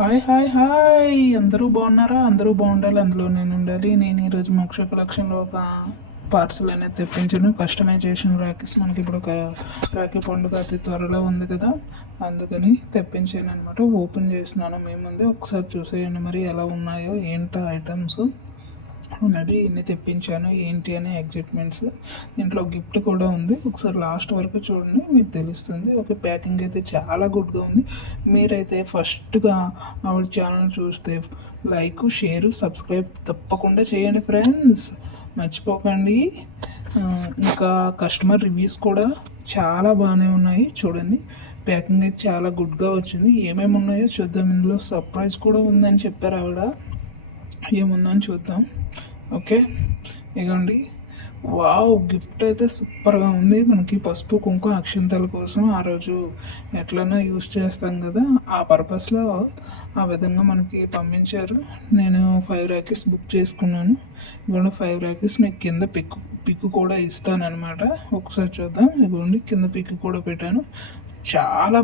Hi hi hi. అందరూ బాగున్నారా? అందరూ బాగుండాలి. అందులో నేను ఉండాలి. నేను ఈరోజు మోక్ష కలెక్షన్లో ఒక పార్సల్ అనేది తెప్పించాను. కస్టమైజేషన్ రాకీస్ మనకి ఇప్పుడు ఒక రాఖీ పండుగ అతి త్వరలో ఉంది కదా. అందుకని తెప్పించాను అనమాట ఓపెన్ చేసినాను మీ ముందే ఒకసారి చూసేయండి. మరి ఎలా ఉన్నాయో ఏంటో ఐటమ్స్ ఉన్నది ఎన్ని తెప్పించాను ఏంటి అనే ఎగ్జైట్మెంట్స్ దీంట్లో గిఫ్ట్ కూడా ఉంది. ఒకసారి లాస్ట్ వరకు చూడండి మీకు తెలుస్తుంది. ఓకే ప్యాకింగ్ అయితే చాలా గుడ్గా ఉంది. మీరైతే ఫస్ట్గా ఆవిడ ఛానల్ చూస్తే లైక్ షేర్ సబ్స్క్రైబ్ తప్పకుండా చేయండి ఫ్రెండ్స్ మర్చిపోకండి. ఇంకా కస్టమర్ రివ్యూస్ కూడా చాలా బాగానే ఉన్నాయి. చూడండి ప్యాకింగ్ అయితే చాలా గుడ్గా వచ్చింది. ఏమేమి ఉన్నాయో చూద్దాం. ఇందులో సర్ప్రైజ్ కూడా ఉందని చెప్పారు ఆవిడ. ఏముందని చూద్దాం. ఓకే? ఇగోండి. వావ్ గిఫ్ట్ అయితే సూపర్గా ఉంది. మనకి పసుపు కుంకుమ అక్షింతల కోసం ఆ రోజు ఎట్లైనా యూస్ చేస్తాం కదా. ఆ పర్పస్లో ఆ విధంగా మనకి పంపించారు. నేను ఫైవ్ ర్యాకెట్స్ బుక్ చేసుకున్నాను. ఇవ్వండి ఫైవ్ ర్యాకెట్స్ మీకు కింద పిక్ పిక్ కూడా ఇస్తానమాట ఒకసారి చూద్దాం. ఇవ్వండి కింద పిక్ కూడా పెట్టాను. చాలా